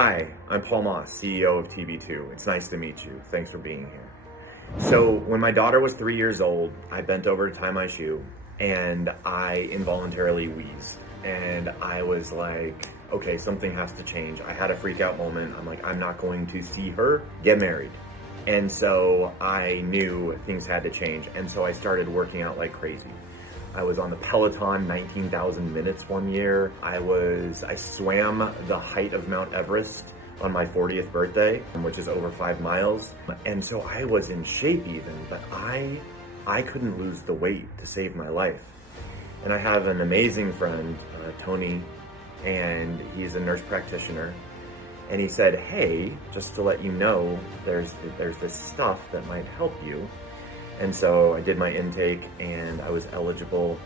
Hi, I'm Paul Moss, CEO of TB2. It's nice to meet you. Thanks for being here. So, when my daughter was 3 years old, I bent over to tie my shoe and I involuntarily wheezed. And I was like, okay, something has to change. I had a freak out moment. I'm like, I'm not going to see her get married. And so I knew things had to change. And so I started working out like crazy. I was on the Peloton 19,000 minutes one year. I swam the height of Mount Everest on my 40th birthday, which is over 5 miles. And so I was in shape even, but I couldn't lose the weight to save my life. And I have an amazing friend, Tony, and he's a nurse practitioner. And he said, hey, just to let you know, there's this stuff that might help you. And so I did my intake and I was eligible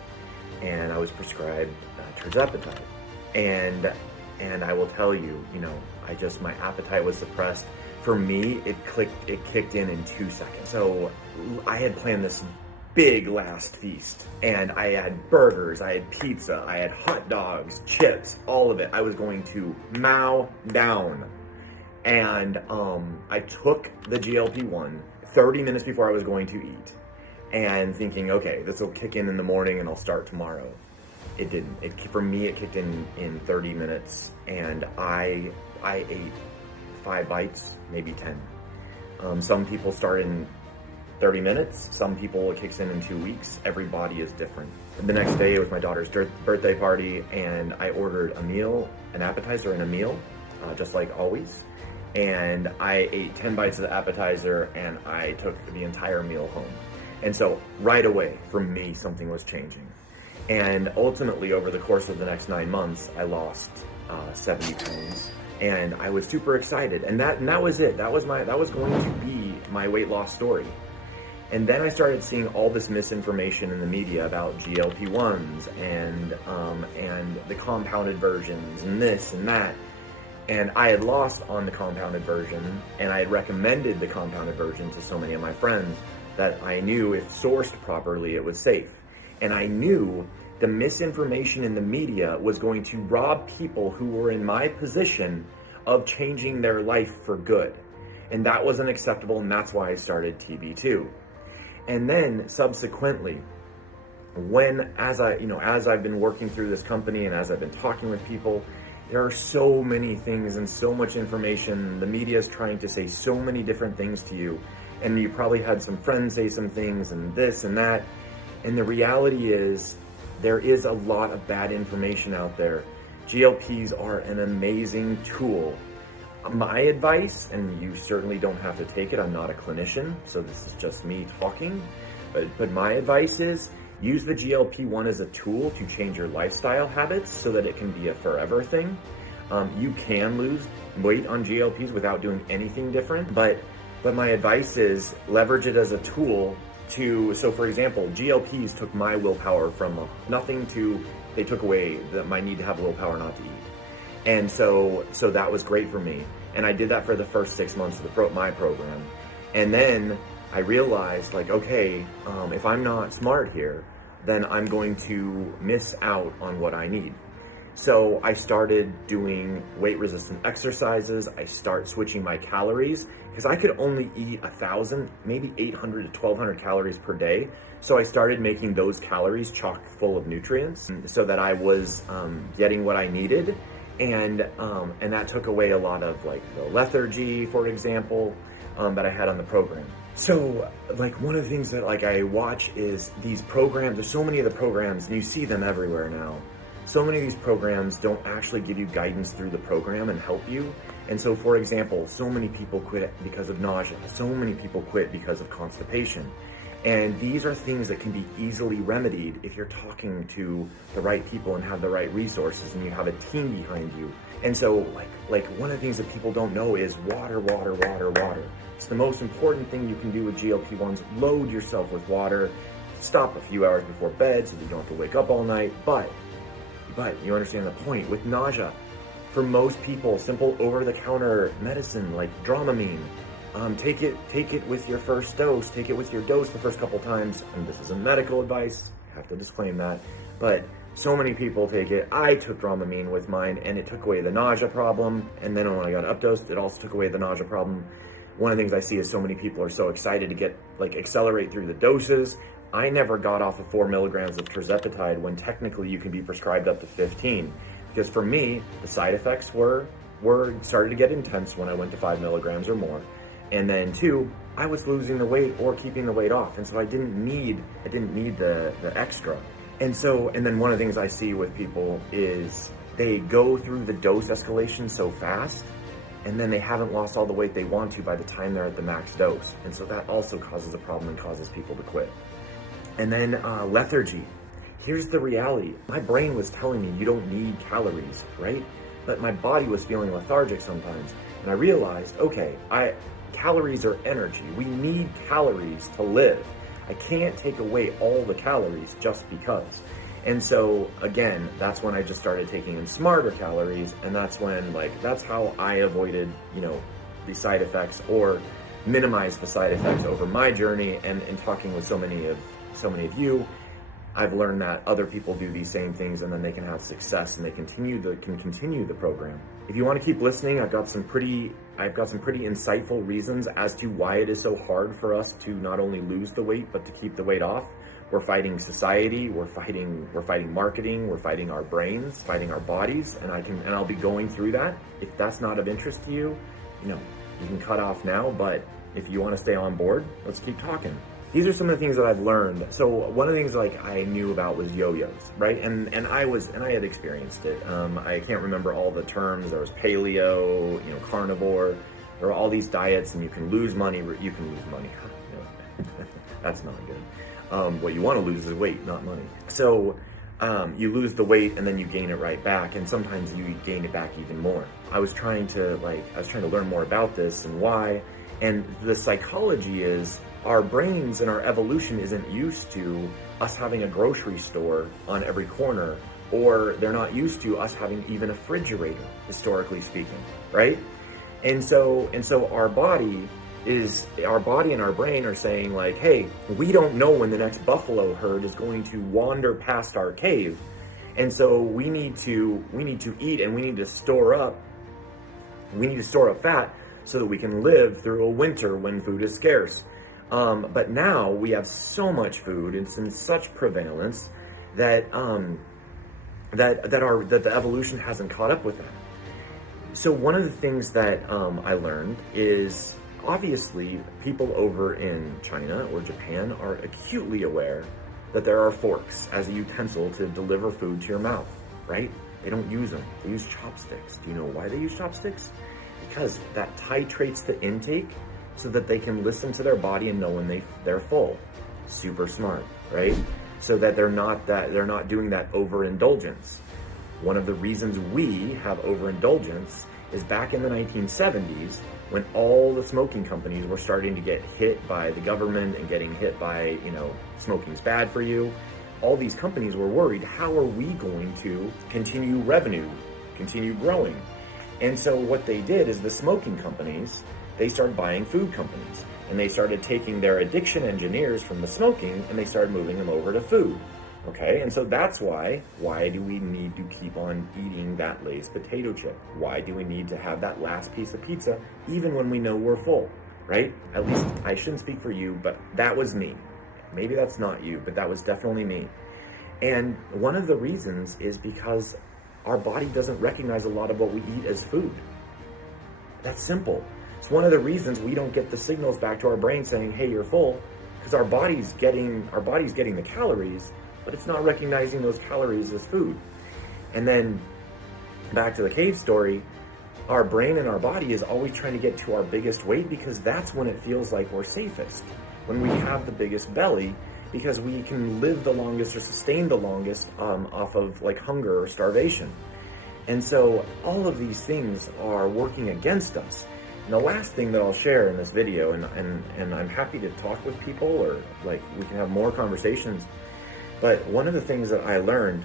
and I was prescribed tirzepatide. And I will tell you, my appetite was suppressed. For me, it kicked in 2 seconds. So I had planned this big last feast and I had burgers, I had pizza, I had hot dogs, chips, all of it. I was going to mow down. And I took the GLP-1 30 minutes before I was going to eat and thinking, okay, this will kick in the morning and I'll start tomorrow. It didn't. For me, it kicked in 30 minutes and I ate 5 bites, maybe 10. Some people start in 30 minutes. Some people it kicks in 2 weeks. Every body is different. The next day it was my daughter's birthday party and I ordered a meal, an appetizer and a meal, just like always. And I ate 10 bites of the appetizer and I took the entire meal home. And so right away, for me, something was changing. And ultimately, over the course of the next 9 months, I lost 70 pounds. And I was super excited. And that was it. That was going to be my weight loss story. And then I started seeing all this misinformation in the media about GLP-1s and the compounded versions and this and that. And I had lost on the compounded version, and I had recommended the compounded version to so many of my friends that I knew if sourced properly, it was safe. And I knew the misinformation in the media was going to rob people who were in my position of changing their life for good. And that wasn't acceptable, and that's why I started TB2. And then subsequently, as I've been working through this company and as I've been talking with people, there are so many things and so much information. The media is trying to say so many different things to you. And you probably had some friends say some things and this and that. And the reality is there is a lot of bad information out there. GLPs are an amazing tool. My advice, and you certainly don't have to take it, I'm not a clinician, so this is just me talking, but my advice is use the GLP-1 as a tool to change your lifestyle habits so that it can be a forever thing. You can lose weight on GLPs without doing anything different, but my advice is leverage it as a tool so for example, GLPs took my willpower from nothing to, they took away my need to have willpower not to eat. And so that was great for me. And I did that for the first 6 months of my program. And then I realized, like, okay, if I'm not smart here, then I'm going to miss out on what I need. So I started doing weight resistant exercises. I start switching my calories because I could only eat 1,000, maybe 800 to 1,200 calories per day. So I started making those calories chock full of nutrients so that I was getting what I needed. And that took away a lot of like the lethargy, for example, that I had on the program. So like one of the things that like I watch is these programs. There's so many of the programs and you see them everywhere now. So many of these programs don't actually give you guidance through the program and help you. And so for example, so many people quit because of nausea. So many people quit because of constipation. And these are things that can be easily remedied if you're talking to the right people and have the right resources and you have a team behind you. And so like one of the things that people don't know is water, water, water, water. It's the most important thing you can do with GLP-1s. Load yourself with water. Stop a few hours before bed so that you don't have to wake up all night. But you understand the point. With nausea, for most people, simple over-the-counter medicine like Dramamine, take it with your first dose. Take it with your dose the first couple times. And this isn't medical advice. I have to disclaim that. But So many people take it. I took Dramamine with mine, and it took away the nausea problem. And then when I got updosed, it also took away the nausea problem. One of the things I see is so many people are so excited to get, like, accelerate through the doses. I never got off of 4 milligrams of tirzepatide when technically you can be prescribed up to 15. Because for me, the side effects were started to get intense when I went to 5 milligrams or more. And then 2, I was losing the weight or keeping the weight off. And so I didn't need the extra. And then one of the things I see with people is they go through the dose escalation so fast, and then they haven't lost all the weight they want to by the time they're at the max dose. And so that also causes a problem and causes people to quit. And then lethargy. Here's the reality. My brain was telling me you don't need calories, right? But my body was feeling lethargic sometimes. And I realized, okay, calories are energy. We need calories to live. I can't take away all the calories just because. And so again, that's when I just started taking in smarter calories, and that's when, that's how I avoided, the side effects, or minimized the side effects over my journey. And in talking with so many of you, I've learned that other people do these same things, and then they can have success, and they can continue the program. If you want to keep listening, I've got some pretty insightful reasons as to why it is so hard for us to not only lose the weight but to keep the weight off. We're fighting society, we're fighting marketing, we're fighting our brains, fighting our bodies, and I'll be going through that. If that's not of interest to you, you can cut off now, but if you want to stay on board, let's keep talking. These are some of the things that I've learned. So one of the things I knew about was yo-yos, right? And I had experienced it. I can't remember all the terms. There was paleo, carnivore. There are all these diets, and you can lose money. You can lose money. That's not good. What you want to lose is weight, not money. So you lose the weight, and then you gain it right back, and sometimes you gain it back even more. I was trying to learn more about this and why. And the psychology is, our brains and our evolution isn't used to us having a grocery store on every corner, or they're not used to us having even a refrigerator, historically speaking, right? And so our body and our brain are saying, like, hey, we don't know when the next buffalo herd is going to wander past our cave. And so we need to eat, and we need to store up fat so that we can live through a winter when food is scarce. But now we have so much food, it's in such prevalence that the evolution hasn't caught up with that. So one of the things that I learned is, obviously, people over in China or Japan are acutely aware that there are forks as a utensil to deliver food to your mouth, right? They don't use them. They use chopsticks. Do you know why they use chopsticks? Because that titrates the intake so that they can listen to their body and know when they're full. Super smart, right? So that they're not doing that overindulgence. One of the reasons we have overindulgence is back in the 1970s, when all the smoking companies were starting to get hit by the government and getting hit by, smoking's bad for you. All these companies were worried, how are we going to continue revenue, continue growing? And so what they did is, the smoking companies, they started buying food companies, and they started taking their addiction engineers from the smoking, and they started moving them over to food. Okay, and so that's why do we need to keep on eating that Lay's potato chip? Why do we need to have that last piece of pizza even when we know we're full, right? At least I shouldn't speak for you, but that was me. Maybe that's not you, but that was definitely me. And one of the reasons is because our body doesn't recognize a lot of what we eat as food. That's simple. It's one of the reasons we don't get the signals back to our brain saying, hey, you're full, because our body's getting the calories, but it's not recognizing those calories as food. And then back to the cave story, our brain and our body is always trying to get to our biggest weight, because that's when it feels like we're safest, when we have the biggest belly, because we can live the longest or sustain the longest off of hunger or starvation. And so all of these things are working against us. And the last thing that I'll share in this video, and I'm happy to talk with people, or we can have more conversations, but one of the things that I learned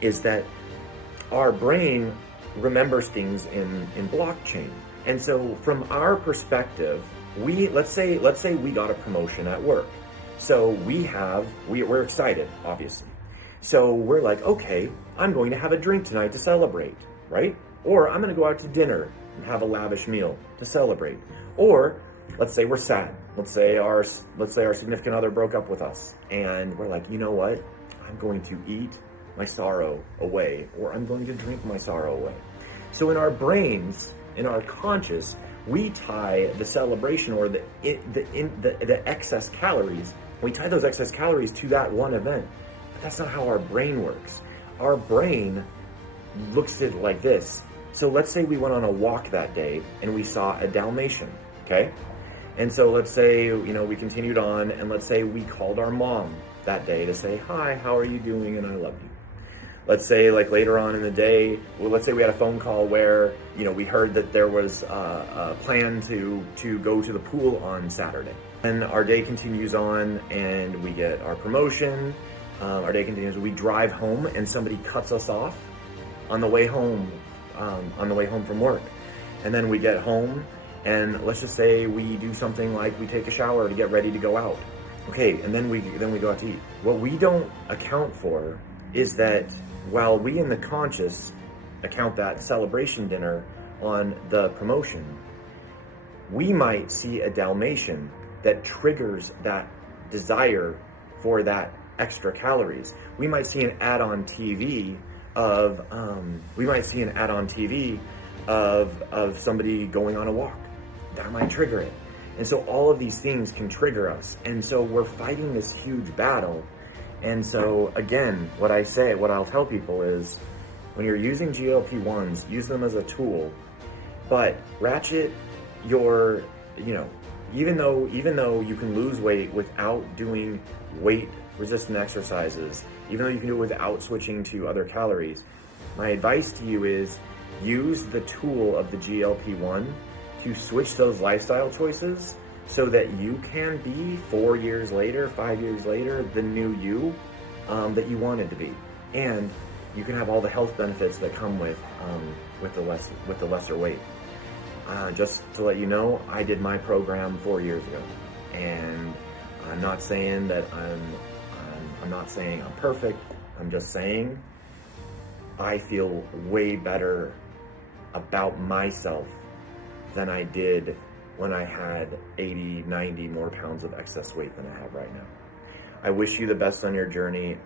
is that our brain remembers things in blockchain. And so from our perspective, let's say we got a promotion at work. So we're excited, obviously. So we're like, okay, I'm going to have a drink tonight to celebrate, right? Or I'm going to go out to dinner and have a lavish meal to celebrate. Or let's say we're sad. Let's say our significant other broke up with us, and we're like, you know what? I'm going to eat my sorrow away, or I'm going to drink my sorrow away. So in our brains, in our conscious, we tie the celebration or the excess calories. We tie those excess calories to that one event. But that's not how our brain works. Our brain looks at it like this. So let's say we went on a walk that day and we saw a Dalmatian, okay? And so let's say, we continued on, and let's say we called our mom that day to say, hi, how are you doing? And I love you. Let's say like later on in the day, let's say we had a phone call where, we heard that there was a plan to go to the pool on Saturday. And our day continues on and we get our promotion. Our day continues, we drive home and somebody cuts us off on the way home from work. And then we get home and let's just say we do something like we take a shower to get ready to go out. Okay, and then we go out to eat. What we don't account for is that while we in the conscious account that celebration dinner on the promotion, we might see a Dalmatian that triggers that desire for that extra calories. We might see an ad on TV of somebody going on a walk. That might trigger it. And so all of these things can trigger us. And so we're fighting this huge battle. And so again, what I'll tell people is when you're using GLP-1s, use them as a tool, but ratchet your, even though you can lose weight without doing weight resistant exercises, even though you can do it without switching to other calories, my advice to you is use the tool of the GLP-1 to switch those lifestyle choices so that you can be 4 years later, 5 years later, the new you that you wanted to be. And you can have all the health benefits that come with the lesser weight. Just to let you know, I did my program 4 years ago, and I'm not saying that I'm not saying I'm perfect. I'm just saying I feel way better about myself than I did when I had 80, 90 more pounds of excess weight than I have right now. I wish you the best on your journey.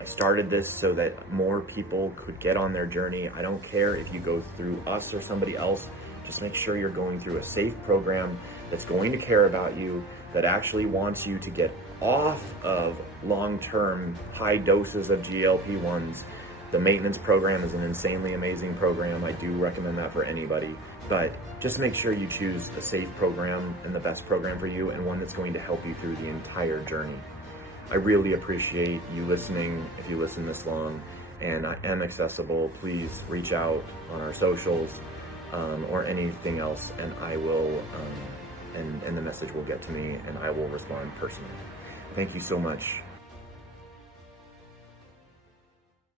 I started this so that more people could get on their journey. I don't care if you go through us or somebody else. Just make sure you're going through a safe program that's going to care about you, that actually wants you to get off of long-term high doses of GLP-1s. The maintenance program is an insanely amazing program. I do recommend that for anybody, but just make sure you choose a safe program and the best program for you, and one that's going to help you through the entire journey. I really appreciate you listening if you listen this long, and I am accessible. Please reach out on our socials or anything else, and I will, and the message will get to me and I will respond personally. Thank you so much.